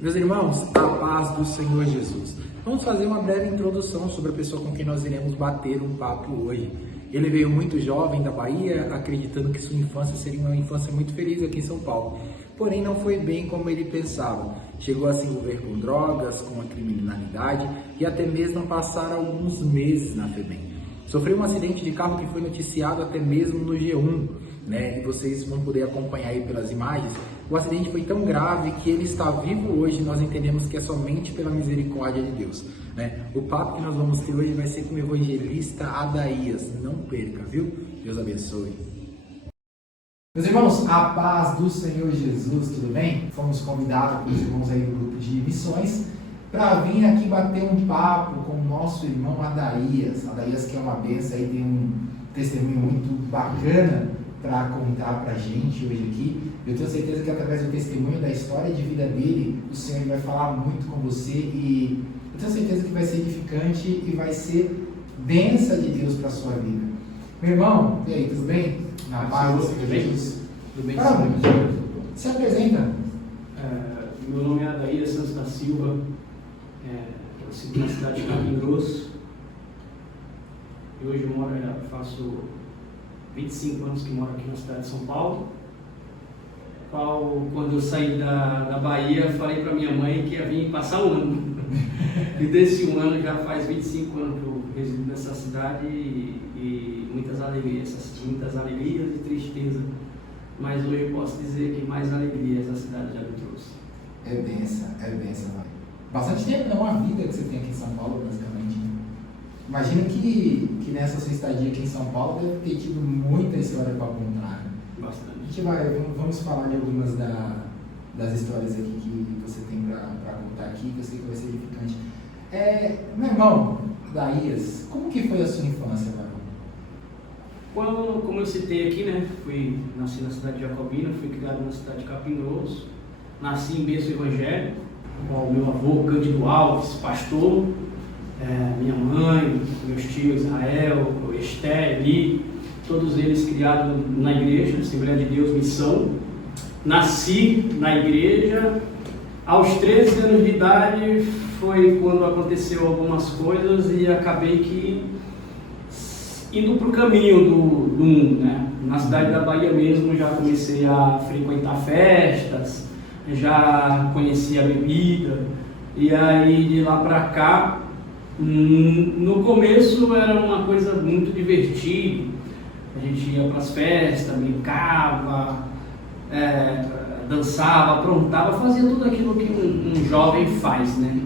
Meus irmãos, a paz do Senhor Jesus. Vamos fazer uma breve introdução sobre a pessoa com quem nós iremos bater um papo hoje. Ele veio muito jovem da Bahia, acreditando que sua infância seria uma infância muito feliz aqui em São Paulo. Porém, não foi bem como ele pensava. Chegou a se envolver com drogas, com a criminalidade e até mesmo a passar alguns meses na FEBEM. Sofreu um acidente de carro que foi noticiado até mesmo no G1, né? E vocês vão poder acompanhar aí pelas imagens. O acidente foi tão grave que ele está vivo hoje. Nós entendemos que é somente pela misericórdia de Deus, né? O papo que nós vamos ter hoje vai ser com o evangelista Adaías. Não perca, viu? Deus abençoe. Meus irmãos, a paz do Senhor Jesus, tudo bem? Fomos convidados pelos irmãos aí do grupo de missões para vir aqui bater um papo com o nosso irmão Adaías. Adaías que é uma benção aí, tem um testemunho muito bacana para contar para a gente hoje aqui. Eu tenho certeza que através do testemunho da história de vida dele, o Senhor vai falar muito com você e eu tenho certeza que vai ser edificante e vai ser bênção de Deus para a sua vida. Meu irmão, e aí, tudo bem? Na paz do Senhor Jesus. Tudo bem, Senhor? Se apresenta. Meu nome é Adaías Santos da Silva, eu nasci na cidade de Capim Grosso e hoje eu faço 25 anos que moro aqui na cidade de São Paulo. Quando eu saí da Bahia, falei para minha mãe que ia vir passar um ano. E desse um ano já faz 25 anos que eu resido nessa cidade e muitas alegrias e tristeza. Mas hoje eu posso dizer que mais alegrias a cidade já me trouxe. É benção, mãe. Bastante tempo, não, a vida que você tem aqui em São Paulo, basicamente. Imagino que nessa sua estadia aqui em São Paulo deve ter tido muita história para contar. Bastante. Vamos falar de algumas das histórias aqui que você tem para contar aqui, que eu sei que vai ser edificante. Meu irmão, Adaías, como que foi a sua infância, meu irmão? Como eu citei aqui, né? Nasci na cidade de Jacobina, fui criado na cidade de Capim Grosso, nasci em berço evangélico, com o meu avô Cândido Alves, pastor, minha mãe, meus tios Israel, Esté, Eli, todos eles criados na igreja, Assembleia de Deus Missão. Nasci na igreja, aos 13 anos de idade foi quando aconteceu algumas coisas e acabei indo para o caminho do mundo, né? Na cidade da Bahia mesmo já comecei a frequentar festas, já conheci a bebida, e aí de lá para cá, no começo era uma coisa muito divertida, a gente ia para as festas, brincava, dançava, aprontava, fazia tudo aquilo que um jovem faz, né?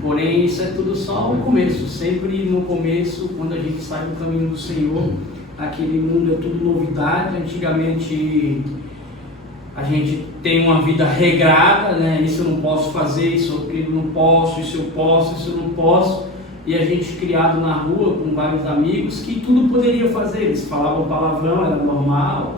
Porém, isso é tudo só o começo. Sempre no começo, quando a gente sai do caminho do Senhor, aquele mundo é tudo novidade. Antigamente, a gente tem uma vida regrada, né? Isso eu não posso fazer, isso eu não posso, isso eu posso, isso eu não posso. E a gente criado na rua com vários amigos que tudo poderia fazer. Eles falavam palavrão, era normal.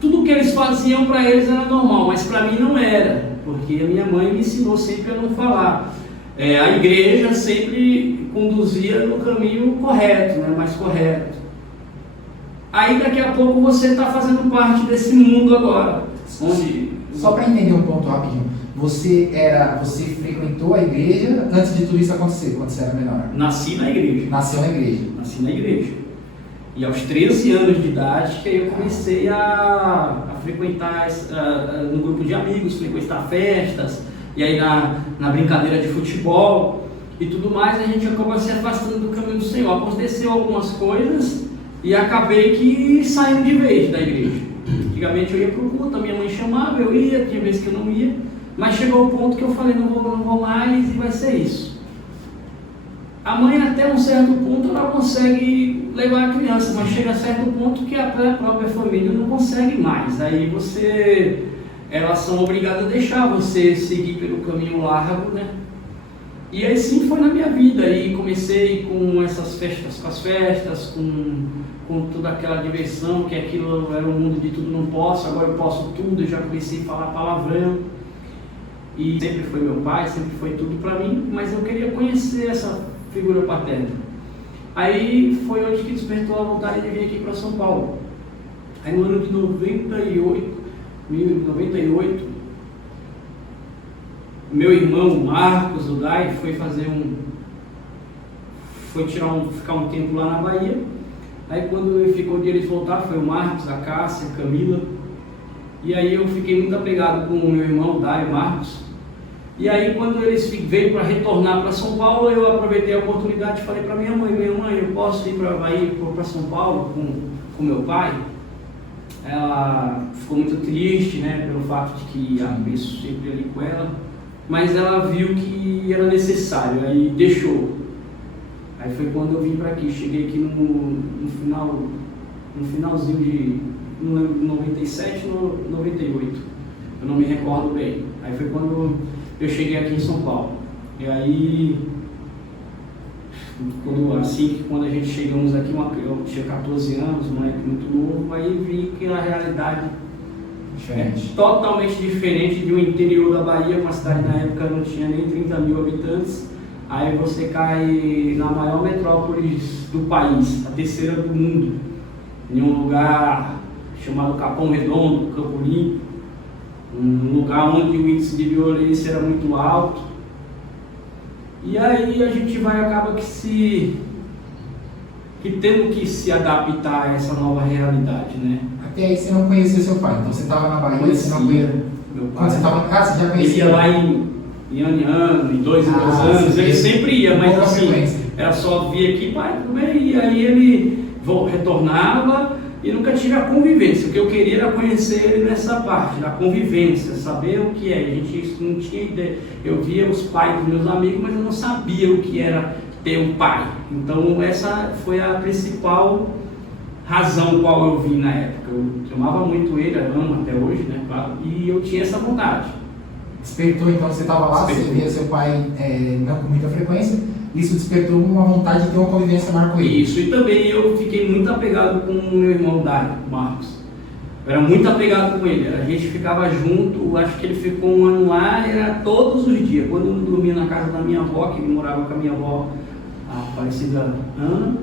Tudo que eles faziam para eles era normal, mas para mim não era, porque a minha mãe me ensinou sempre a não falar. A igreja sempre conduzia no caminho correto, né, mais correto. Aí daqui a pouco você está fazendo parte desse mundo agora. Só para entender um ponto rapidinho, você frequentou a igreja antes de tudo isso acontecer, quando você era menor? Nasci na igreja. Nasceu na igreja? Nasci na igreja. E aos 13 anos de idade que eu comecei a frequentar no grupo de amigos, frequentar festas, e aí na brincadeira de futebol e tudo mais, a gente acabou se afastando do caminho do Senhor. Aconteceu algumas coisas e acabei que saindo de vez da igreja. Antigamente eu ia para o culto, a minha mãe chamava, eu ia, tinha vezes que eu não ia, mas chegou o ponto que eu falei, não vou mais e vai ser isso. A mãe até um certo ponto ela consegue levar a criança, mas chega a certo ponto que a própria família não consegue mais. Aí elas são obrigadas a deixar você seguir pelo caminho largo, né? E aí sim foi na minha vida, e comecei com essas festas, com toda aquela diversão, que aquilo era um mundo de tudo não posso, agora eu posso tudo, eu já comecei a falar palavrão. E sempre foi meu pai, sempre foi tudo para mim, mas eu queria conhecer essa figura paterna. Aí foi onde que despertou a vontade de vir aqui para São Paulo. Aí no ano de 98, meu irmão Marcos, o Dai, foi ficar um tempo lá na Bahia. Aí quando ficou de eles voltar, foi o Marcos, a Cássia, a Camila. E aí eu fiquei muito apegado com o meu irmão, o Dai, o Marcos. E aí quando eles veio para retornar para São Paulo, eu aproveitei a oportunidade e falei para minha mãe, eu posso ir para a Bahia, para São Paulo com meu pai? Ela ficou muito triste, né, pelo fato de que a penso sempre ali com ela, mas ela viu que era necessário, aí deixou. Aí foi quando eu vim para aqui, cheguei aqui no finalzinho de 97, 98, eu não me recordo bem. Aí foi quando eu cheguei aqui em São Paulo. E aí, quando a gente chegamos aqui, eu tinha 14 anos, um moleque muito novo, aí vi que a realidade Diferente. é totalmente diferente de um interior da Bahia, uma cidade na época não tinha nem 30 mil habitantes. Aí você cai na maior metrópole do país, a terceira do mundo, em um lugar chamado Capão Redondo, Campo Limpo, um lugar onde o índice de violência era muito alto. E aí a gente acaba que tendo que se adaptar a essa nova realidade, né? Até aí você não conhecia seu pai, então você estava na Bahia, você não conhecia. Meu pai, quando você estava em casa, você já conhecia? Ele ia lá em ano em ano, em 2 em 2 anos, ele sempre ia, mas assim, era só vir aqui, pai, tudo bem, e aí ele retornava e nunca tive a convivência. O que eu queria era conhecer ele nessa parte, da convivência, saber o que é. A gente não tinha ideia. Eu via os pais dos meus amigos, mas eu não sabia o que era ter um pai. Então essa foi a principal razão qual eu vim na época. Eu amava muito ele, eu amo até hoje, né, claro, e eu tinha essa vontade. Despertou, então você estava lá, você via seu pai não com muita frequência, isso despertou uma vontade de ter uma convivência maior com ele. Isso, e também eu fiquei muito apegado com o meu irmão Dário, Marcos. Eu era muito apegado com ele, a gente ficava junto, acho que ele ficou um ano lá, era todos os dias. Quando eu dormia na casa da minha avó, que ele morava com a minha avó, a falecida Ana,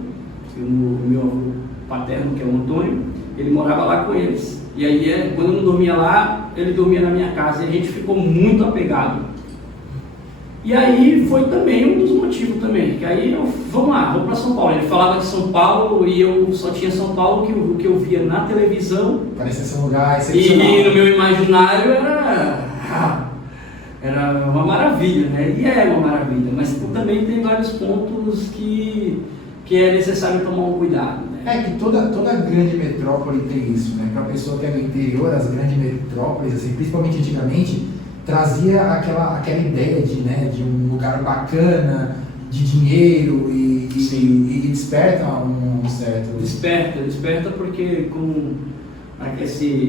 e o meu avô paterno, que é o Antônio, ele morava lá com eles. E aí, quando eu não dormia lá, ele dormia na minha casa, e a gente ficou muito apegado. E aí foi também um dos motivos também, que aí vamos para São Paulo. Ele falava de São Paulo e eu só tinha São Paulo que eu via na televisão. Parecia ser um lugar excepcional. E no meu imaginário era uma maravilha, né? E é uma maravilha, mas também tem vários pontos que é necessário tomar um cuidado, né? É que toda grande metrópole tem isso, né? Para a pessoa que é do interior, as grandes metrópoles, assim, principalmente antigamente, trazia aquela ideia de um lugar bacana, de dinheiro e desperta um certo... Desperta porque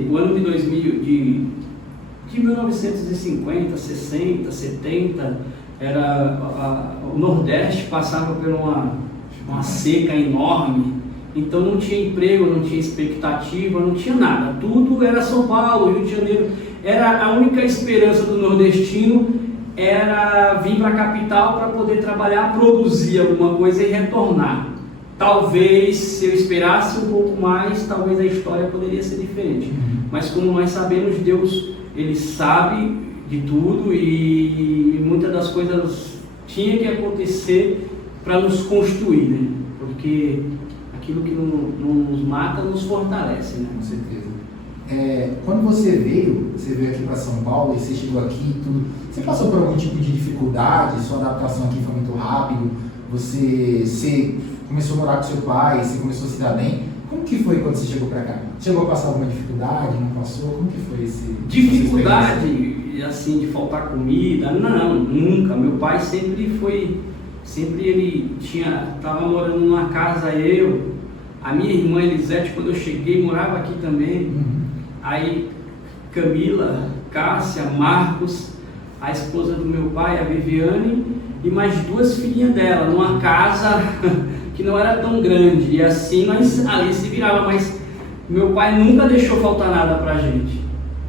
o ano de 2000, de 1950, 60, 70, o Nordeste passava por uma seca enorme, então não tinha emprego, não tinha expectativa, não tinha nada, tudo era São Paulo, Rio de Janeiro. Era a única esperança do nordestino, era vir para a capital para poder trabalhar, produzir alguma coisa e retornar. Talvez, se eu esperasse um pouco mais, talvez a história poderia ser diferente. Mas como nós sabemos, Deus, Ele sabe de tudo e muitas das coisas tinha que acontecer para nos construir, né? Porque aquilo que não nos mata, nos fortalece, né? Com certeza. Quando você veio aqui para São Paulo e você chegou aqui e tudo, você passou por algum tipo de dificuldade? Sua adaptação aqui foi muito rápido? Você começou a morar com seu pai, você começou a se dar bem? Como que foi quando você chegou para cá? Chegou a passar alguma dificuldade? Não passou? Como que foi esse... Dificuldade, assim, de faltar comida? Não, nunca. Meu pai sempre ele estava morando numa casa, a minha irmã Elisete, quando eu cheguei, morava aqui também. Aí Camila, Cássia, Marcos, a esposa do meu pai, a Viviane, e mais 2 filhinhas dela, numa casa que não era tão grande. E assim nós ali se virava, mas meu pai nunca deixou faltar nada pra gente.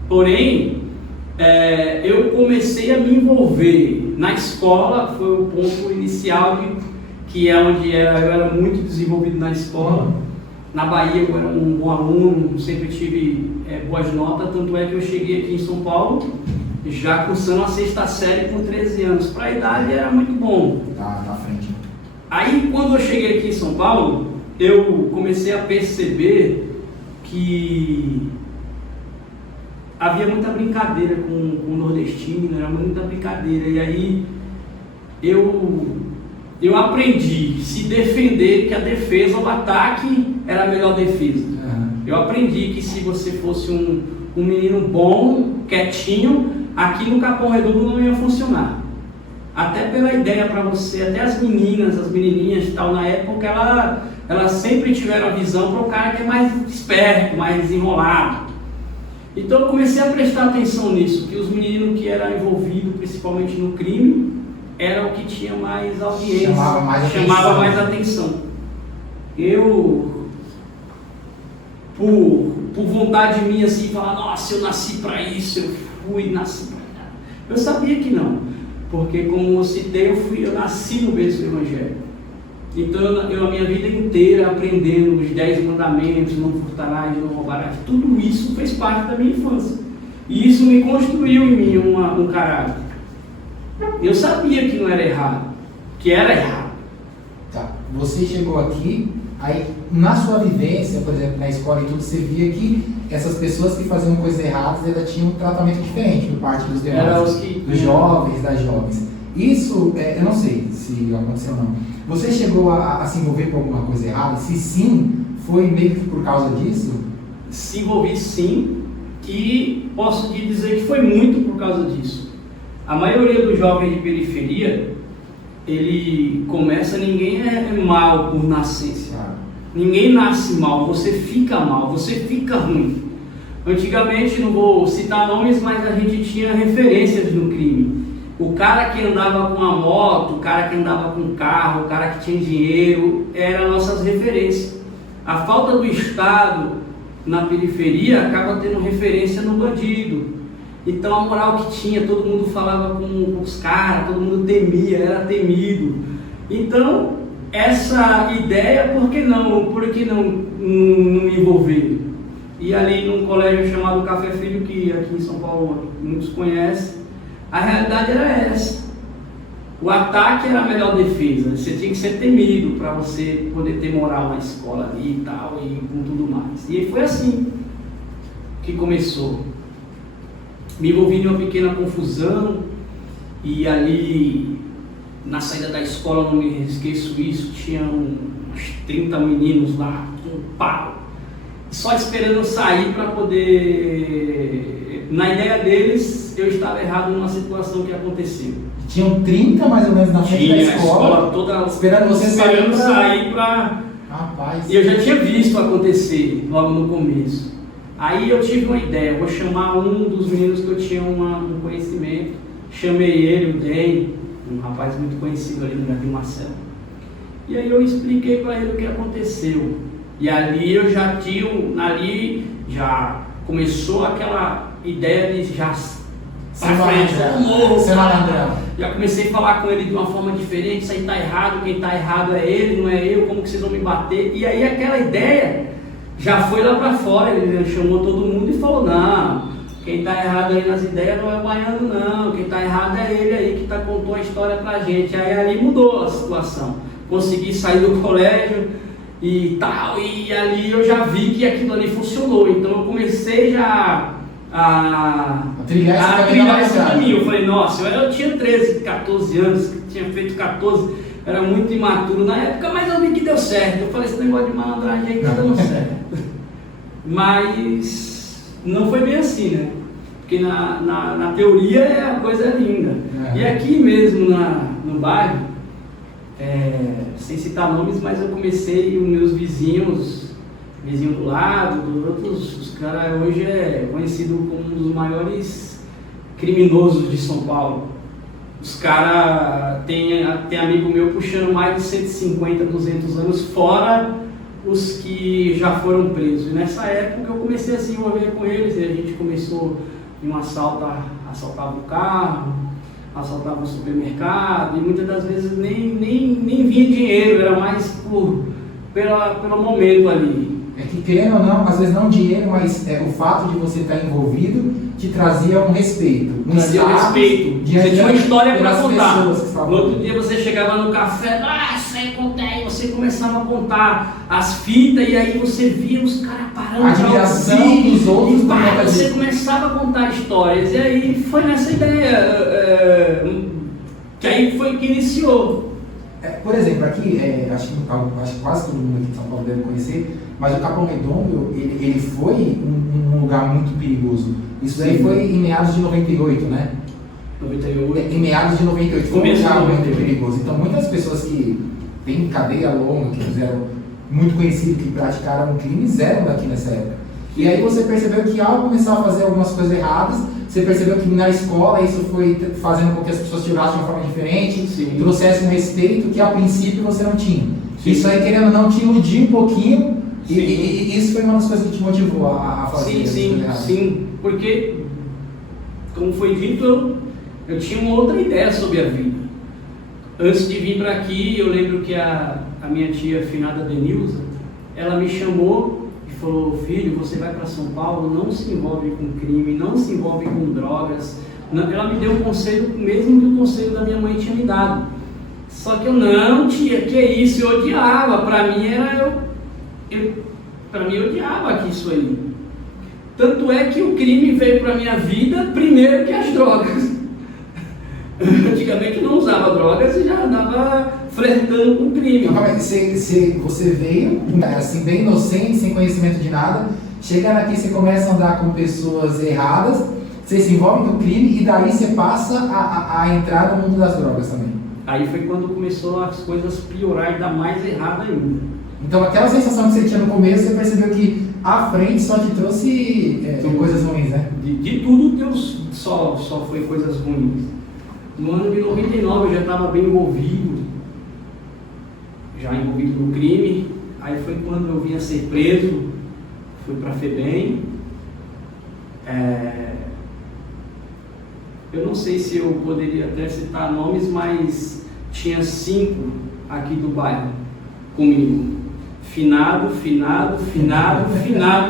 Porém, eu comecei a me envolver na escola, foi o ponto inicial, que é onde eu era muito desenvolvido na escola. Na Bahia eu era um bom aluno, sempre tive boas notas, tanto é que eu cheguei aqui em São Paulo já cursando a 6ª série com 13 anos. Para a idade era muito bom. Tá na frente. Aí quando eu cheguei aqui em São Paulo, eu comecei a perceber que havia muita brincadeira com o nordestino, era muita brincadeira. E aí eu aprendi a se defender, que a defesa, o ataque era a melhor defesa. Eu aprendi que se você fosse um menino bom, quietinho, aqui no Capão Redondo não ia funcionar. Até pela ideia para você, até as menininhas e tal, na época, elas sempre tiveram a visão para o cara que é mais esperto, mais enrolado. Então eu comecei a prestar atenção nisso, que os meninos que eram envolvidos principalmente no crime, era o que tinha mais audiência, chamava mais atenção. Eu, por vontade minha, assim, falar, nossa, eu nasci para isso, nasci para cá. Eu sabia que não, porque como eu citei, eu nasci no berço do Evangelho. Então eu a minha vida inteira aprendendo os 10 mandamentos, não furtarás, não roubarás, tudo isso fez parte da minha infância. E isso me construiu em mim um caráter. Eu sabia que não era errado, que era errado. Tá. Você chegou aqui, aí na sua vivência, por exemplo, na escola e tudo, você via que essas pessoas que faziam coisas erradas, elas tinham um tratamento diferente por parte dos demais, dos jovens, das jovens. Isso, eu não sei se aconteceu ou não. Você chegou a se envolver com alguma coisa errada? Se sim, foi meio que por causa disso? Se envolvi sim, e posso te dizer que foi muito por causa disso. A maioria dos jovens de periferia, ele começa, ninguém é mal por nascença. Ninguém nasce mal, você fica mal, você fica ruim. Antigamente, não vou citar nomes, mas a gente tinha referências no crime. O cara que andava com a moto, o cara que andava com o carro, o cara que tinha dinheiro, eram nossas referências. A falta do Estado na periferia acaba tendo referência no bandido. Então a moral que tinha, todo mundo falava com os caras, todo mundo temia, era temido. Então, essa ideia, por que não me envolver? E ali num colégio chamado Café Filho, que aqui em São Paulo muitos conhecem, a realidade era essa. O ataque era a melhor defesa, você tinha que ser temido para você poder ter moral na escola ali e tal, e com tudo mais. E foi assim que começou. Me envolvi em uma pequena confusão, e ali na saída da escola, não me esqueço isso, tinha uns 30 meninos lá, com um pau, só esperando eu sair para poder, na ideia deles, eu estava errado numa situação que aconteceu. Tinham 30 mais ou menos na frente da escola toda esperando você sair para... Rapaz. E eu já tinha visto acontecer logo no começo. Aí eu tive uma ideia, vou chamar um dos meninos que eu tinha um conhecimento, chamei ele, o Den, um rapaz muito conhecido ali no Jardim Marcelo. E aí eu expliquei para ele o que aconteceu. E ali eu já tinha, ali já começou aquela ideia de já pra frente, já comecei a falar com ele de uma forma diferente, isso aí tá errado, quem tá errado é ele, não é eu, como que vocês vão me bater? E aí aquela ideia já foi lá para fora, ele chamou todo mundo e falou, não, quem está errado aí nas ideias não é o baiano não, quem está errado é ele aí que contou a história pra gente. Aí ali mudou a situação, consegui sair do colégio e tal, e ali eu já vi que aquilo ali funcionou, então eu comecei já a trilhar esse caminho. Eu falei, nossa, eu tinha 13, 14 anos, tinha feito 14, era muito imaturo na época, mas eu vi que deu certo. Eu falei, esse negócio de malandragem aí tá dando certo. Mas não foi bem assim, né? Porque na teoria a coisa é linda. E aqui mesmo no bairro, sem citar nomes, mas eu comecei, os meus vizinho do lado, dos outros, os caras hoje é conhecido como um dos maiores criminosos de São Paulo. Os caras, tem amigo meu puxando mais de 150, 200 anos, fora os que já foram presos. E nessa época eu comecei a se envolver com eles, e a gente começou em um assalto, assaltava o carro, assaltava o supermercado, e muitas das vezes nem vinha dinheiro, era mais pelo momento ali. É que querendo ou não, às vezes não dinheiro, mas o fato de você estar envolvido te trazia um respeito. Trazia um respeito. Você tinha uma história para contar. No outro dia você chegava no café, você conta aí, você começava a contar as fitas e aí você via os caras parando. A admiração dos outros. E você começava a contar histórias. E aí foi nessa ideia que aí foi que iniciou. Por exemplo, aqui, acho que quase todo mundo aqui de São Paulo deve conhecer, mas o Capão Redondo, ele foi um lugar muito perigoso. Isso daí foi em meados de 98, né? 98. Em meados de 98, foi um lugar muito perigoso. Então, muitas pessoas que têm cadeia longa, que fizeram muito conhecido, que praticaram crimes, eram daqui nessa época. E aí você percebeu que ao começar a fazer algumas coisas erradas, você percebeu que na escola isso foi fazendo com que as pessoas te olhassem de uma forma diferente, trouxessem um respeito que a princípio você não tinha. Sim. Isso aí, querendo ou não, te iludir um pouquinho, e isso foi uma das coisas que te motivou a fazer. Sim, porque, como foi dito, eu tinha uma outra ideia sobre a vida. Antes de vir para aqui, eu lembro que a minha tia, finada Denilza, ela me chamou e falou: filho, você vai para São Paulo, não se envolve com crime, não se envolve com drogas. Ela me deu um conselho, mesmo que o conselho da minha mãe tinha me dado. Só que eu, não, tia, que é isso? Eu odiava. Para mim eu odiava isso aí. Tanto é que o crime veio para minha vida primeiro que as drogas. Antigamente eu não usava drogas e já andava flertando com crime. Então, você veio, assim, bem inocente, sem conhecimento de nada, chegando aqui você começa a andar com pessoas erradas, você se envolve no crime e daí você passa a entrar no mundo das drogas também. Aí foi quando começou as coisas piorar, ainda mais errado ainda. Então aquela sensação que você tinha no começo, você percebeu que à frente só te trouxe coisas ruins, né? De tudo Deus só foi coisas ruins. No ano de 99 eu já estava bem envolvido no crime. Aí foi quando eu vim a ser preso, fui para a FEBEM. Eu não sei se eu poderia até citar nomes, mas tinha 5 aqui do bairro comigo. Finado,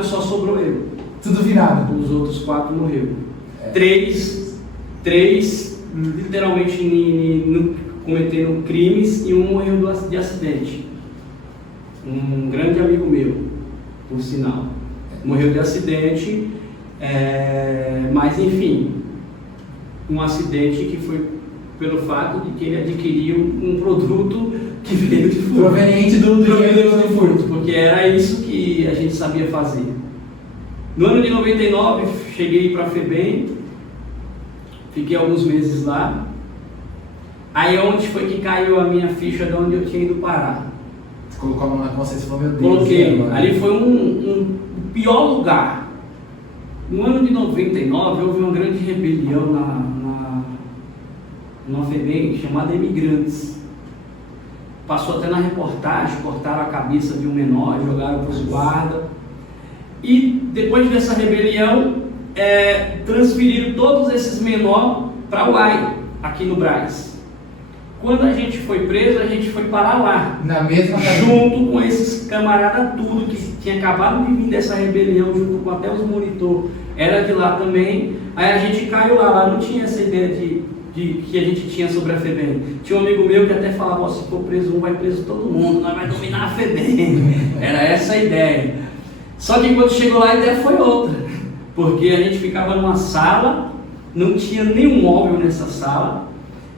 só sobrou eu. Tudo virado. Os outros 4 morreram. 3 literalmente cometendo crimes e um morreu de acidente. Um grande amigo meu, por sinal, morreu de acidente, mas enfim, um acidente que foi pelo fato de que ele adquiriu um produto que veio de furto. Proveniente do furto. Porque era isso que a gente sabia fazer. No ano de 99, cheguei para a FEBEM, fiquei alguns meses lá. Aí onde foi que caiu a minha ficha de onde eu tinha ido parar? Você colocou a mão na consciência e falou: meu Deus. Coloquei. Ali foi um pior lugar. No ano de 99 houve uma grande rebelião na FEBEM chamada Imigrantes. Passou até na reportagem, cortaram a cabeça de um menor, jogaram para os guardas. E depois dessa rebelião, transferiram todos esses menores para o Uai, aqui no Brás. Quando a gente foi preso, a gente foi parar lá. Na mesma junto com esses camaradas tudo que tinha acabado de vir dessa rebelião, junto com até os monitor, era de lá também. Aí a gente caiu lá não tinha essa ideia de que a gente tinha sobre a FEBEM. Tinha um amigo meu que até falava: se for preso um, vai preso todo mundo, nós vai dominar a FEBEM. Era essa a ideia. Só que quando chegou lá a ideia foi outra, porque a gente ficava numa sala, não tinha nenhum móvel nessa sala,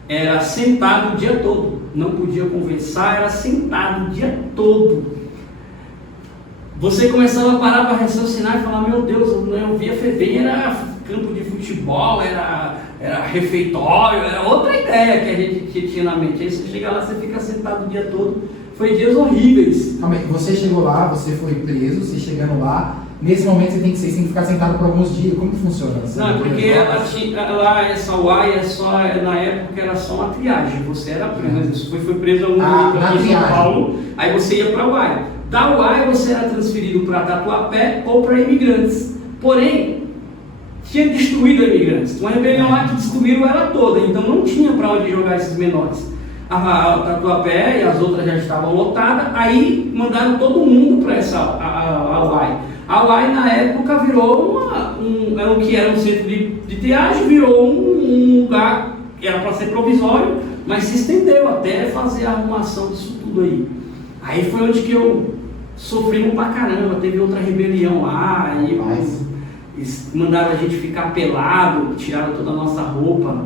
era sentado o dia todo, não podia conversar, era sentado o dia todo. Você começava a parar para raciocinar e falar: meu Deus, eu via a FEBEM, era campo de futebol, era refeitório, era outra ideia que a gente tinha na mente. Aí você chega lá, você fica sentado o dia todo, foi dias horríveis. Você chegou lá, você foi preso, você chegando lá, nesse momento você tem que ficar sentado por alguns dias, como que funciona? Não, porque lá essa UAI na época era só uma triagem, você era preso, você foi preso aqui em São Paulo, aí você ia para a UAI. Da UAI você era transferido para Tatuapé ou para Imigrantes, porém tinha destruído a Imigrantes, uma rebelião lá que destruíram ela toda, então não tinha para onde jogar esses menores. a Tatuapé e as outras já estavam lotadas, aí mandaram todo mundo para essa a UAI. A UAI na época virou era o que era um centro de triagem, virou um lugar que era para ser provisório, mas se estendeu até fazer a arrumação disso tudo aí. Aí foi onde que eu sofri pra caramba, teve outra rebelião lá, aí mandaram a gente ficar pelado, tiraram toda a nossa roupa.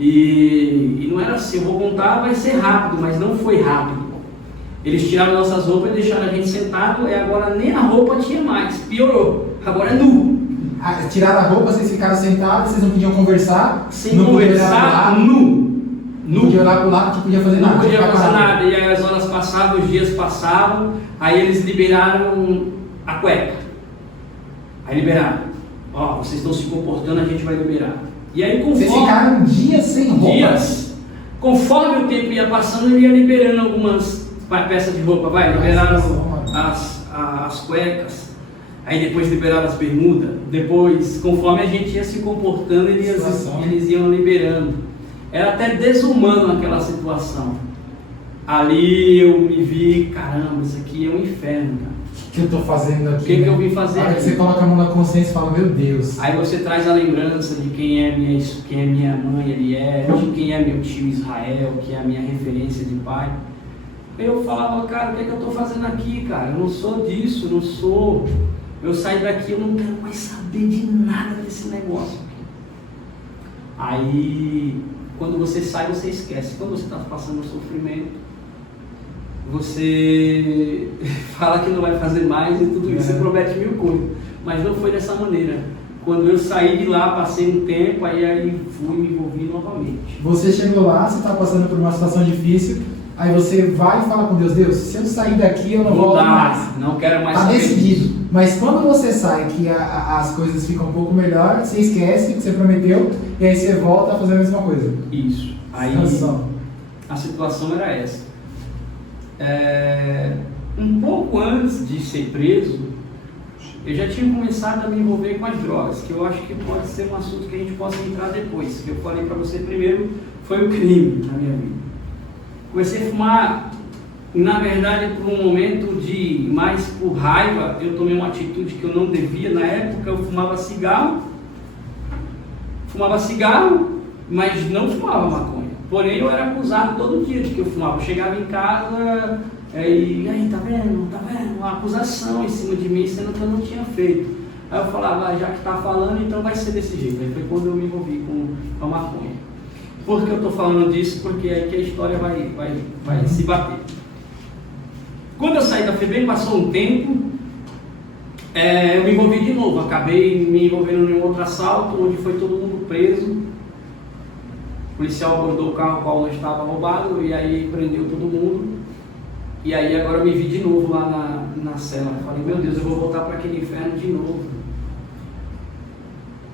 E não era assim, eu vou contar, vai ser rápido, mas não foi rápido. Eles tiraram nossas roupas e deixaram a gente sentado, e agora nem a roupa tinha mais, piorou, agora é nu. Tiraram a roupa, vocês ficaram sentados, vocês não podiam conversar? Sem conversar, nu. Não podia olhar para o lado, não podia fazer nada. Não podia fazer nada, e aí as horas passavam, os dias passavam, aí eles liberaram a cueca. Aí liberaram, vocês estão se comportando, a gente vai liberar. E aí conforme... Vocês ficaram dias sem roupa? Dias. Conforme o tempo ia passando, ele ia liberando algumas peças de roupa, liberaram as cuecas, aí depois liberaram as bermudas, depois, conforme a gente ia se comportando, eles iam liberando. Era até desumano aquela situação. Ali eu me vi, caramba, isso aqui é um inferno, cara. O que eu estou fazendo aqui? O que eu vim fazer aqui? Aí você coloca a mão na consciência e fala, meu Deus. Aí você traz a lembrança de quem é minha mãe Eliette, de quem é meu tio Israel, que é a minha referência de pai. Eu falava, cara, o que é que eu estou fazendo aqui, cara? Eu não sou disso, não sou. Eu saí daqui, eu não quero mais saber de nada desse negócio. Aí, quando você sai, você esquece. Quando você está passando sofrimento, você fala que não vai fazer mais e tudo isso, você promete mil coisas. Mas não foi dessa maneira. Quando eu saí de lá, passei um tempo, aí fui me envolvi novamente. Você chegou lá, você está passando por uma situação difícil, aí você vai e fala com Deus, Deus, se eu sair daqui eu não volto mais. Não quero mais saber. Está decidido. disso. Mas quando você sai, que as coisas ficam um pouco melhor, você esquece o que você prometeu e aí você volta a fazer a mesma coisa. Isso. Aí a situação era essa. Um pouco antes de ser preso, eu já tinha começado a me envolver com as drogas, que eu acho que pode ser um assunto que a gente possa entrar depois. Que eu falei para você primeiro, foi o crime na minha vida. Comecei a fumar, na verdade, por um momento de mais por raiva. Eu tomei uma atitude que eu não devia. Na época eu fumava cigarro, mas não fumava maconha. Porém eu era acusado todo dia de que eu fumava. Eu chegava em casa e aí, tá vendo? Uma acusação em cima de mim, sendo que eu não tinha feito. Aí eu falava, já que tá falando, então vai ser desse jeito. Aí foi quando eu me envolvi com a maconha. Por que eu estou falando disso? Porque é que a história vai se bater. Quando eu saí da FEBEM, passou um tempo, eu me envolvi de novo. Acabei me envolvendo em um outro assalto, onde foi todo mundo preso. O policial abordou o carro qual nós estava roubado, e aí prendeu todo mundo. E aí agora eu me vi de novo lá na cela. Eu falei, meu Deus, eu vou voltar para aquele inferno de novo.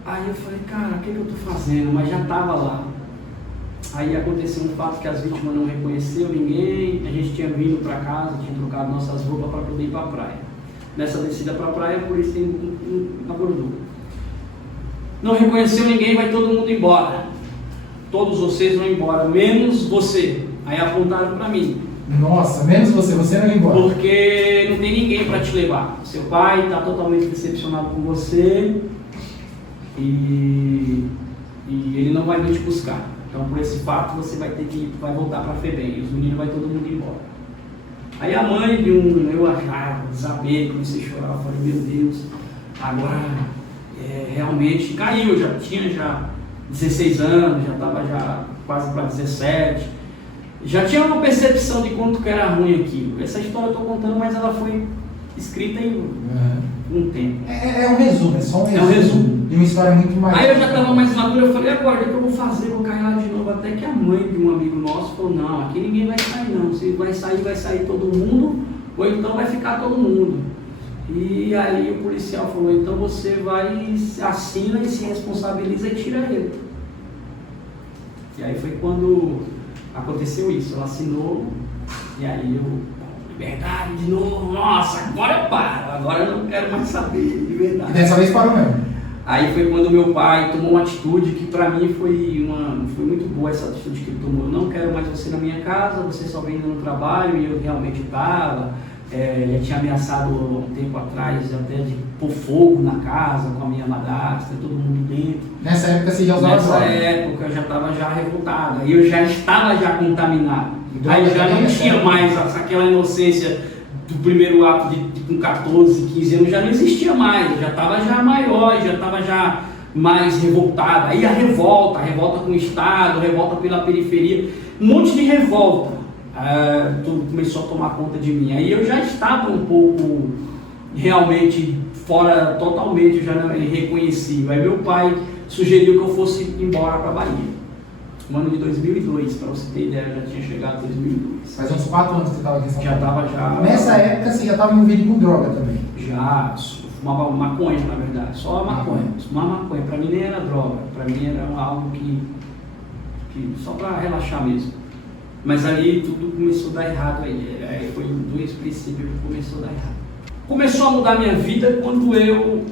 Aí eu falei, cara, o que eu estou fazendo? Mas já estava lá. Aí aconteceu um fato que as vítimas não reconheceram ninguém, a gente tinha vindo para casa, tinha trocado nossas roupas para poder ir para a praia. Nessa descida para a praia, a polícia abordou. Não reconheceu ninguém, vai todo mundo embora. Todos vocês vão embora, menos você. Aí apontaram para mim. Nossa, menos você não vai embora. Porque não tem ninguém para te levar. Seu pai está totalmente decepcionado com você e ele não vai te buscar. Então, por esse fato, você vai voltar para a FEBEM, e os meninos vai todo mundo embora. Aí a mãe de eu desabei, comecei a chorar, eu falei, meu Deus, agora realmente caiu, eu já tinha 16 anos, já estava quase para 17, já tinha uma percepção de quanto que era ruim aquilo. Essa história eu estou contando, mas ela foi escrita em um tempo. É um resumo, é só um resumo. É um resumo. De uma história muito mais... Aí eu já estava mais maduro, eu falei, agora o que eu vou fazer? Vou cair lá de novo. Até que a mãe de um amigo nosso falou, não, aqui ninguém vai sair não. Se vai sair todo mundo, ou então vai ficar todo mundo. E aí o policial falou, então você assina e se responsabiliza e tira ele. E aí foi quando aconteceu isso, ela assinou, e aí eu, liberdade de novo, nossa, agora eu paro, agora eu não quero mais saber de verdade. E dessa vez parou mesmo? Aí foi quando meu pai tomou uma atitude que para mim foi muito boa, essa atitude que ele tomou. Eu não quero mais você na minha casa, você só vem no trabalho, e eu realmente estava. Ele tinha ameaçado um tempo atrás até de pôr fogo na casa com a minha madrasta, todo mundo dentro. Nessa época você já usava droga? Nessa época eu já estava já revoltado, aí eu já estava já contaminado. Aí já não tinha mais aquela inocência do primeiro ato com 14, 15 anos, já não existia mais, eu já estava já maior, já estava já mais revoltado. Aí a revolta com o Estado, a revolta pela periferia, um monte de revolta. Tudo começou a tomar conta de mim. Aí eu já estava um pouco realmente fora, totalmente, já não irreconhecível. Aí meu pai sugeriu que eu fosse embora para a Bahia. No ano de 2002, para você ter ideia, eu já tinha chegado em 2002. Faz uns 4 anos que você estava aqui em São Paulo. Já estava já. Nessa época você já estava envolvido com droga também? Já, fumava maconha na verdade, só a maconha. Fumar maconha, para mim nem era droga, para mim era algo que só para relaxar mesmo. Mas ali tudo começou a dar errado aí foi um dos princípios que começou a dar errado. Começou a mudar minha vida quando eu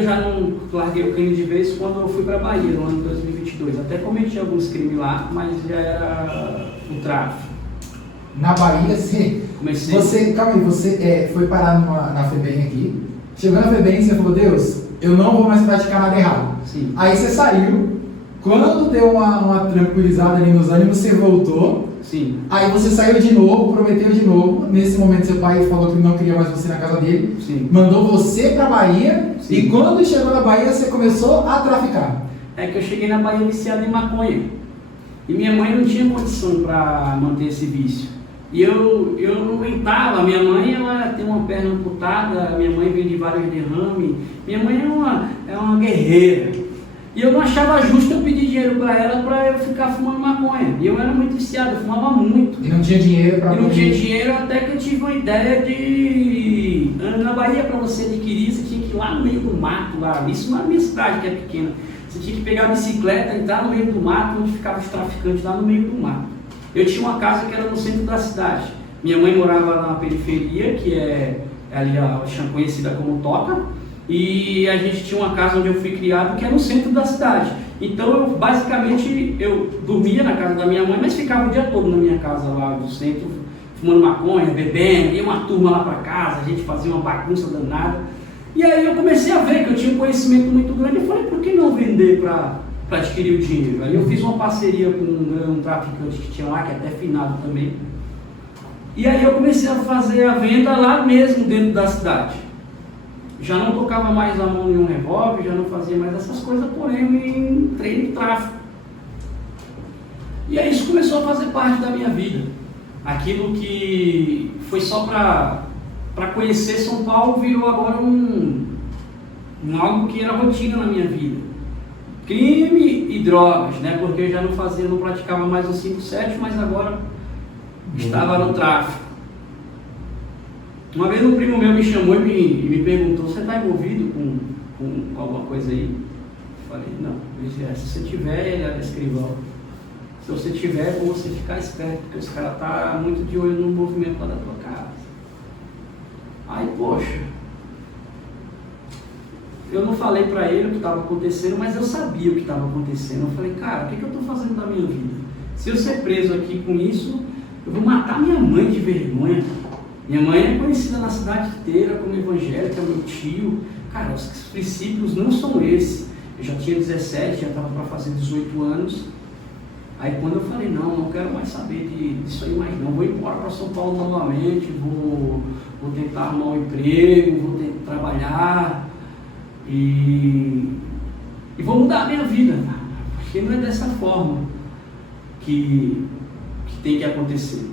já não larguei o crime de vez, quando eu fui para a Bahia no ano de 2022. Até cometi alguns crimes lá, mas já era o tráfico. Na Bahia, sim. Comecei. Calma aí, você foi parar na FEBEM aqui, chegou na FEBEM e você falou, Deus, eu não vou mais praticar nada errado. Sim. Aí você saiu. Quando deu uma tranquilizada ali nos ânimos, você voltou. Sim. Aí você saiu de novo, prometeu de novo. Nesse momento seu pai falou que não queria mais você na casa dele. Sim. Mandou você pra Bahia. Sim. E quando chegou na Bahia, você começou a traficar. É que eu cheguei na Bahia viciado em maconha. E minha mãe não tinha condição para manter esse vício. E eu não aguentava. Minha mãe, ela tem uma perna amputada, minha mãe vem de vários derrames. Minha mãe é uma guerreira. E eu não achava justo eu pedir dinheiro para ela para eu ficar fumando maconha. E eu era muito viciado, eu fumava muito. E não tinha dinheiro para... E não tinha dinheiro, até que eu tive uma ideia de... Na Bahia, para você adquirir, você tinha que ir lá no meio do mato, lá. Isso na minha cidade, que é pequena. Você tinha que pegar a bicicleta, entrar no meio do mato, onde ficavam os traficantes, lá no meio do mato. Eu tinha uma casa que era no centro da cidade. Minha mãe morava na periferia, que é ali conhecida como Toca. E a gente tinha uma casa onde eu fui criado que é no centro da cidade. Então eu basicamente dormia na casa da minha mãe, mas ficava o dia todo na minha casa lá do centro, fumando maconha, bebendo, ia uma turma lá para casa, a gente fazia uma bagunça danada. E aí eu comecei a ver que eu tinha um conhecimento muito grande. Eu falei, por que não vender para adquirir o dinheiro? Aí eu fiz uma parceria com um traficante que tinha lá, que é até finado também. E aí eu comecei a fazer a venda lá mesmo dentro da cidade. Já não tocava mais a mão em um revólver, já não fazia mais essas coisas, porém eu entrei no tráfico. E aí isso começou a fazer parte da minha vida. Aquilo que foi só para conhecer São Paulo virou agora algo que era rotina na minha vida. Crime e drogas, né? Porque eu já não praticava mais o 5-7, mas agora estava no tráfico. Uma vez um primo meu me chamou e me perguntou, você está envolvido com alguma coisa aí? Eu falei, não. Ele disse, se você tiver, ele era escrivão. Se você tiver, é bom você ficar esperto, porque os caras estão muito de olho no movimento lá da tua casa. Aí, poxa, eu não falei para ele o que estava acontecendo, mas eu sabia o que estava acontecendo. Eu falei, cara, o que eu estou fazendo da minha vida? Se eu ser preso aqui com isso, eu vou matar minha mãe de vergonha. Minha mãe é conhecida na cidade inteira como evangélica, meu tio. Cara, os princípios não são esses. Eu já tinha 17, já estava para fazer 18 anos. Aí quando eu falei, não quero mais saber disso aí mais não. Vou embora para São Paulo novamente, vou tentar arrumar um emprego, vou tentar trabalhar e vou mudar a minha vida. Porque não é dessa forma que tem que acontecer.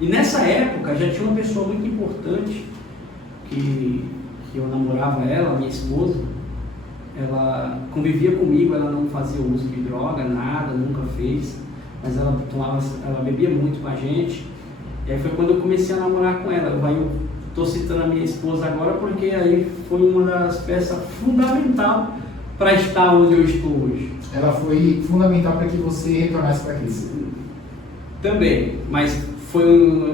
E nessa época já tinha uma pessoa muito importante que eu namorava ela, minha esposa. Ela convivia comigo, ela não fazia uso de droga, nada, nunca fez, mas ela bebia muito com a gente. E aí foi quando eu comecei a namorar com ela. Eu estou citando a minha esposa agora porque aí foi uma das peças fundamentais para estar onde eu estou hoje. Ela foi fundamental para que você retornasse para Cristo? Também, mas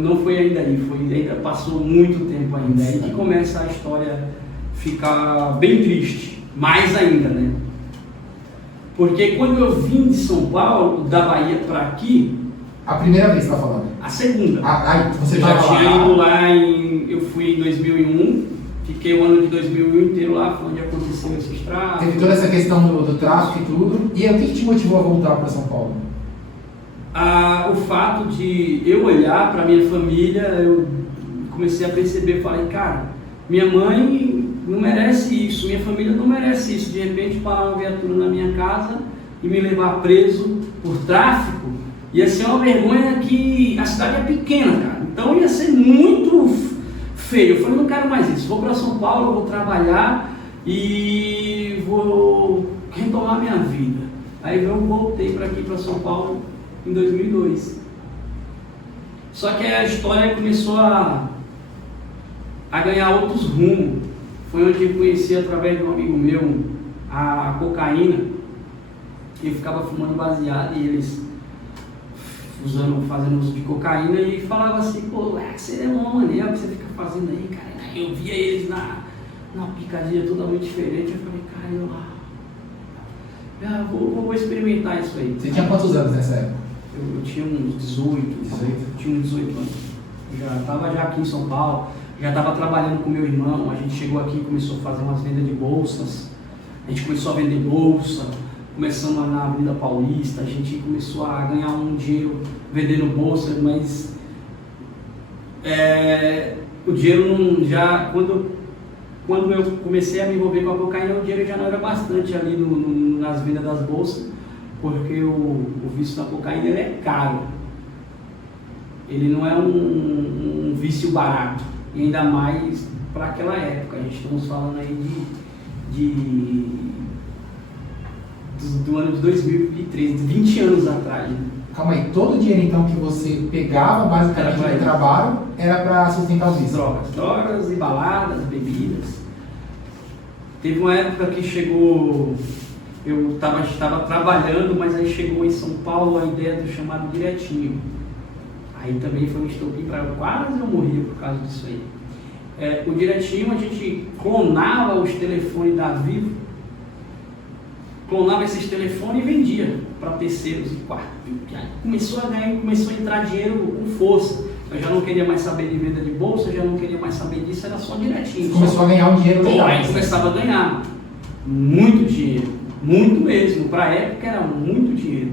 não foi ainda aí, ainda passou muito tempo ainda. Aí que começa a história ficar bem triste. mais ainda, né? Porque quando eu vim de São Paulo, da Bahia para aqui... A primeira vez que você está falando? A segunda. Você já tinha ido lá eu fui em 2001, fiquei o ano de 2001 inteiro lá, foi onde aconteceu esse tráfico. Teve toda essa questão do tráfico e tudo. E aí, o que te motivou a voltar para São Paulo? O fato de eu olhar para minha família, eu comecei a perceber, falei, cara, minha mãe não merece isso, minha família não merece isso, de repente parar uma viatura na minha casa e me levar preso por tráfico, ia ser uma vergonha que a cidade é pequena, cara, então ia ser muito feio. Eu falei, não quero mais isso, vou para São Paulo, vou trabalhar e vou retomar minha vida. Aí eu voltei para aqui, para São Paulo, em 2002. Só que a história começou a ganhar outros rumos. Foi onde eu conheci, através de um amigo meu, a cocaína. Eu ficava fumando baseado e eles fazendo uso de cocaína e falava assim, pô, você é uma maneira que você fica fazendo aí, cara. Eu via eles na picadinha totalmente diferente. Eu falei, cara, vou experimentar isso aí. Você tinha quantos anos nessa época? Eu tinha uns 18. Tinha uns 18 anos. Eu já estava aqui em São Paulo, já estava trabalhando com meu irmão. A gente chegou aqui e começou a fazer umas vendas de bolsas. A gente começou a vender bolsa, começamos na Avenida Paulista, a gente começou a ganhar um dinheiro vendendo bolsa, mas o dinheiro não, já quando eu comecei a me envolver com a cocaína, o dinheiro já não era bastante ali nas vendas das bolsas, porque o vício da cocaína ele é caro, ele não é um vício barato, e ainda mais para aquela época. A gente estamos falando aí do ano de 2013, 20 anos atrás. Né? Calma aí, todo o dinheiro então que você pegava basicamente do trabalho era para sustentar o vício? Drogas e baladas, bebidas. Teve uma época que chegou, eu estava trabalhando, mas aí chegou em São Paulo a ideia do chamado diretinho. Aí também foi um estopim para quase eu morria por causa disso aí. O diretinho, a gente clonava os telefones da Vivo, clonava esses telefones e vendia para terceiros e quartos. Começou a entrar dinheiro com força. Eu já não queria mais saber de venda de bolsa, eu já não queria mais saber disso, era só direitinho. Você começou a ganhar um dinheiro legal. Aí começava a ganhar muito dinheiro, muito mesmo. Para a época era muito dinheiro.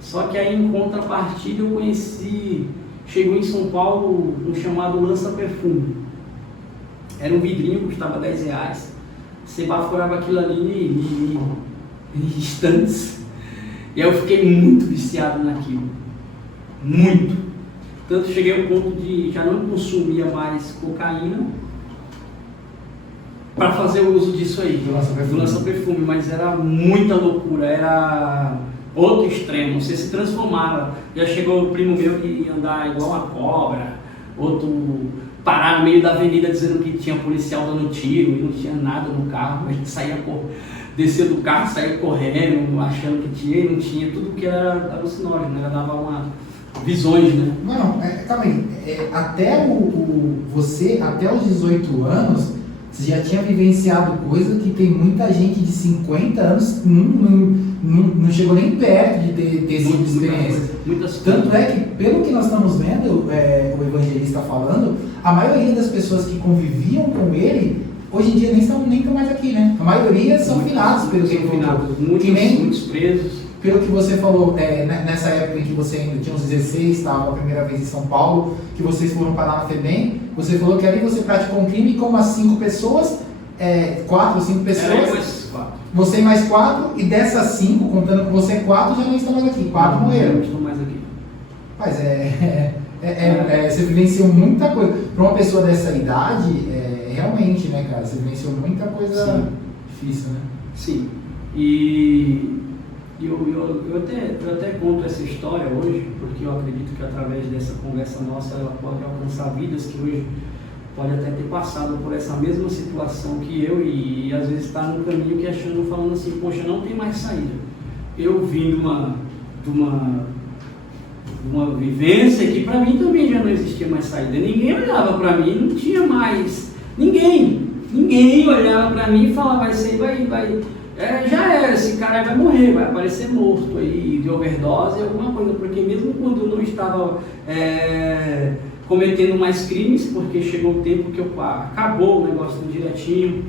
Só que aí em contrapartida eu chegou em São Paulo um chamado lança-perfume. Era um vidrinho, custava R$10. Você baforava aquilo ali em instantes. E aí eu fiquei muito viciado naquilo. Muito. Tanto cheguei ao ponto de já não consumia mais cocaína para fazer o uso disso aí, do lança-perfume, mas era muita loucura, era outro extremo, você se transformava. Já chegou o primo meu que ia andar igual uma cobra, outro parar no meio da avenida dizendo que tinha policial dando tiro e não tinha nada no carro, a gente desceu do carro, saía correndo, achando que tinha e não tinha, tudo que era alucinógeno, né? Dava uma visões, né? Não, calma aí, até até os 18 anos, você já tinha vivenciado coisa que tem muita gente de 50 anos não chegou nem perto de ter esse tipo de experiência. Tanto é que, pelo que nós estamos vendo, o evangelista falando, a maioria das pessoas que conviviam com ele, hoje em dia nem estão mais aqui, né? A maioria são finados, pelo que ele contou. Muitos presos. Pelo que você falou, nessa época em que você ainda tinha uns 16, estava a primeira vez em São Paulo, que vocês foram parar na FEBEM, você falou que ali você praticou um crime com umas 5 pessoas, 4 ou 5 pessoas. Você e mais 4, e dessas 5, contando com você 4, já não estão mais aqui. 4 morreram. Não estão mais aqui. Mas você vivenciou muita coisa. Para uma pessoa dessa idade, realmente, né, cara? Você vivenciou muita coisa difícil, né? Sim. E eu até conto essa história hoje, porque eu acredito que através dessa conversa nossa ela pode alcançar vidas que hoje pode até ter passado por essa mesma situação que eu e às vezes está no caminho que achando, falando assim, poxa, não tem mais saída. Eu vim de uma vivência que para mim também já não existia mais saída. Ninguém olhava para mim, não tinha mais ninguém. ninguém olhava para mim e falava, isso aí vai já era, esse cara vai morrer, vai aparecer morto aí, de overdose, alguma coisa, porque mesmo quando eu não estava cometendo mais crimes, porque chegou o tempo que acabou o negócio do direitinho,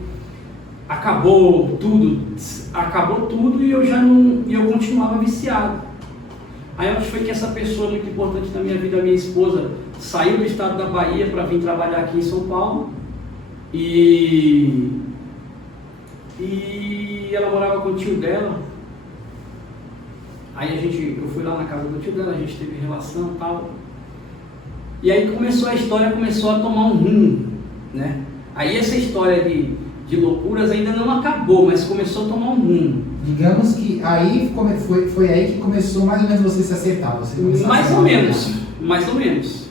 acabou tudo e eu continuava viciado. Aí onde foi que essa pessoa muito importante na minha vida, a minha esposa, saiu do estado da Bahia para vir trabalhar aqui em São Paulo e ela morava com o tio dela. Aí eu fui lá na casa do tio dela, a gente teve relação e tal. E aí a história começou a tomar um rumo, né? Aí essa história de loucuras ainda não acabou, mas começou a tomar um rumo. Digamos que aí foi aí que começou mais ou menos você se acertar. Mais ou menos.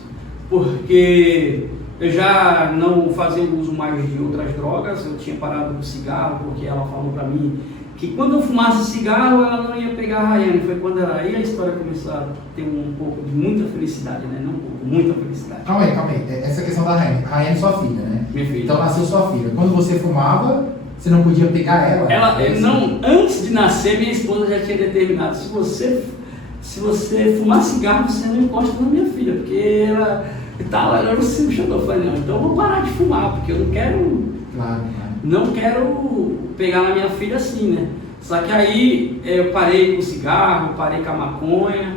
Porque eu já não fazia uso mais de outras drogas, eu tinha parado com cigarro, porque ela falou pra mim que quando eu fumasse cigarro, ela não ia pegar a Rayane. Foi quando aí a história começou a ter um pouco de muita felicidade, né? Não um pouco, muita felicidade. Calma aí. Essa questão da Rayane. A Rayane é sua filha, né? Minha filha. Então nasceu sua filha. Quando você fumava, você não podia pegar ela? Antes de nascer, minha esposa já tinha determinado, se você fumar cigarro, você não encosta na minha filha, porque ela era o Silvio. Eu falei, não, então eu vou parar de fumar, porque eu não quero... Claro. Não quero pegar na minha filha assim, né? Só que aí eu parei com o cigarro, parei com a maconha,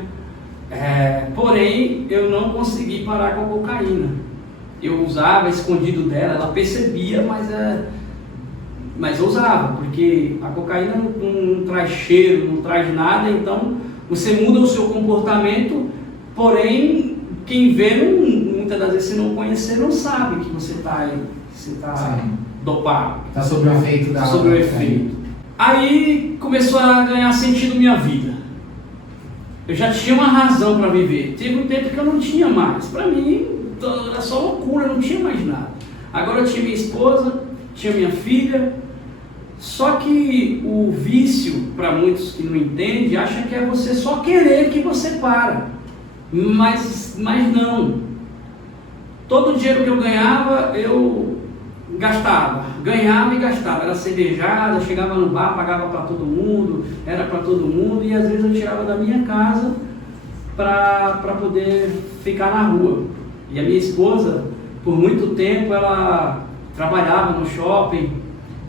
porém eu não consegui parar com a cocaína. Eu usava escondido dela, ela percebia, mas eu usava, porque a cocaína não traz cheiro, não traz nada, então você muda o seu comportamento, porém quem vê, muitas das vezes se não conhecer, não sabe que você está dopado. Está sob o efeito da... Sob o efeito. Aí começou a ganhar sentido minha vida. Eu já tinha uma razão para viver. Teve um tempo que eu não tinha mais. Para mim, era só loucura, não tinha mais nada. Agora eu tinha minha esposa, tinha minha filha. Só que o vício, para muitos que não entendem, acha que é você só querer que você para. Mas não. Todo o dinheiro que eu ganhava, eu gastava. Ganhava e gastava. Era cervejada, chegava no bar, pagava para todo mundo, era para todo mundo, e às vezes eu tirava da minha casa para poder ficar na rua. E a minha esposa, por muito tempo, ela trabalhava no shopping,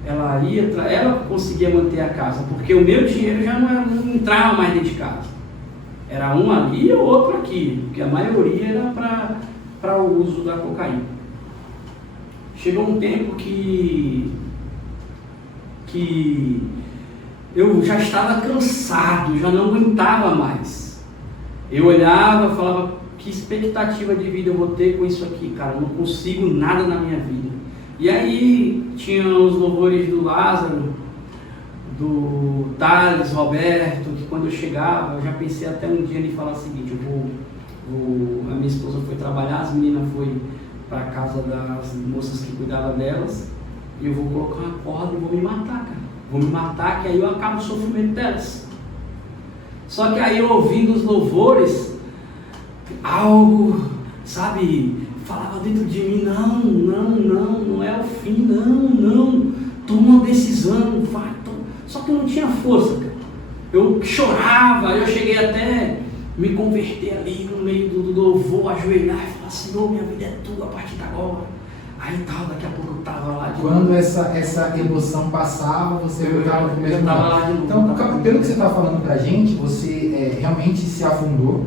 ela conseguia manter a casa, porque o meu dinheiro já não entrava mais dentro de casa. Era um ali e o outro aqui, porque a maioria era para o uso da cocaína. Chegou um tempo que eu já estava cansado, já não aguentava mais. Eu olhava e falava, que expectativa de vida eu vou ter com isso aqui, cara? Eu não consigo nada na minha vida. E aí tinha os louvores do Lázaro, do Thales, Roberto, que quando eu chegava, eu já pensei até um dia em falar o seguinte, a minha esposa foi trabalhar, as meninas foram para a casa das moças que cuidavam delas, e eu vou colocar uma corda e vou me matar, cara. Vou me matar, que aí eu acabo o sofrimento delas. Só que aí eu ouvindo os louvores, algo, sabe, falava dentro de mim, não é o fim, não, toma uma decisão, vai, só que eu não tinha força, cara. Eu chorava, eu cheguei até me converter ali no meio do louvor, ajoelhar e falar, Senhor, minha vida é tua a partir de agora. Aí tal, daqui a pouco eu tava lá de Quando novo. essa emoção passava, você voltava pro mesmo tava lugar. lá de novo. Então, pelo que você está falando pra gente, você realmente se afundou,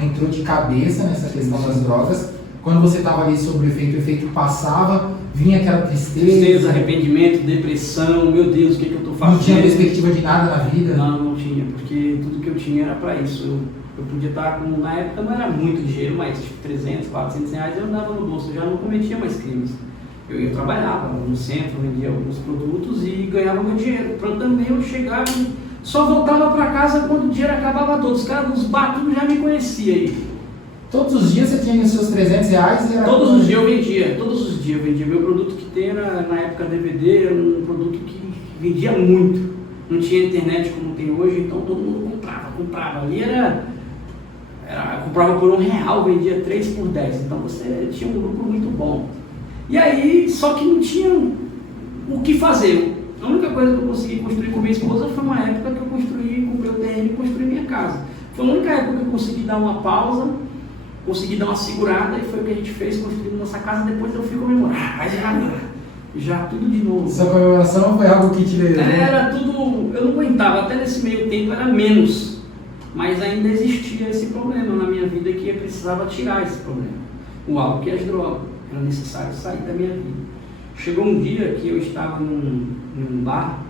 entrou de cabeça nessa questão das drogas. Quando você estava ali sob o efeito passava, vinha aquela tristeza, arrependimento, depressão, meu Deus, o que eu estou fazendo? Não tinha perspectiva de nada na vida? Não tinha, porque tudo que eu tinha era para isso. Eu podia estar com, na época não era muito dinheiro, mas tipo 300, 400 reais eu andava no bolso, eu já não cometia mais crimes. Eu trabalhava no centro, vendia alguns produtos e ganhava meu dinheiro. Para também eu chegava, só voltava para casa quando o dinheiro acabava todo. Os caras dos batudos já me conheciam aí. Todos os dias você tinha os seus 300 reais? Todos os dias eu vendia. Meu produto que tem era, na época DVD, era um produto que vendia muito. Não tinha internet como tem hoje, então todo mundo comprava. Ali comprava por R$1, vendia 3 por 10. Então você tinha um lucro muito bom. E aí, só que não o que fazer. A única coisa que eu consegui construir com minha esposa foi uma época que eu comprei o terreno e construí minha casa. Foi a única época que eu consegui dar uma pausa, consegui dar uma segurada, e foi o que a gente fez, construindo nossa casa. Depois eu fui comemorar, mas já tudo de novo. Essa comemoração foi algo que te veio? Era tudo, eu não aguentava, até nesse meio tempo era menos, mas ainda existia esse problema na minha vida, que eu precisava tirar esse problema. O álcool e as drogas, era necessário sair da minha vida. Chegou um dia que eu estava num bar,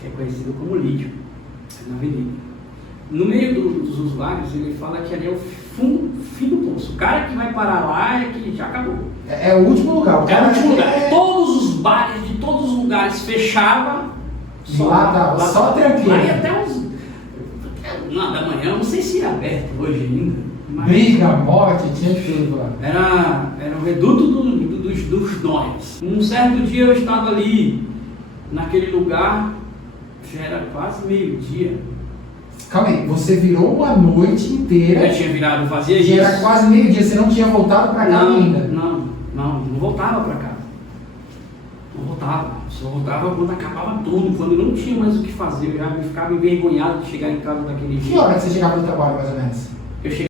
que é conhecido como Lídio, na Avenida. No meio dos usuários, ele fala que ali é o fim do poço. O cara que vai parar lá é que já acabou. É o último lugar. É o último lugar. Todos os bares de todos os lugares fechavam. Só tranquilo. Aí até uns... Não, da manhã, não sei se é aberto hoje ainda. Mas briga, morte, tinha tudo lá. Era o reduto dos nóis. Um certo dia eu estava ali, naquele lugar, já era quase meio-dia. Calma aí, você virou a noite inteira. Eu tinha virado, fazia isso. Já era quase meio-dia, você não tinha voltado para casa ainda? Não voltava para casa. Não voltava. Só voltava quando acabava tudo, quando não tinha mais o que fazer. Eu já ficava envergonhado de chegar em casa daquele jeito. Que hora que você chegava do trabalho, mais ou menos? Eu cheguei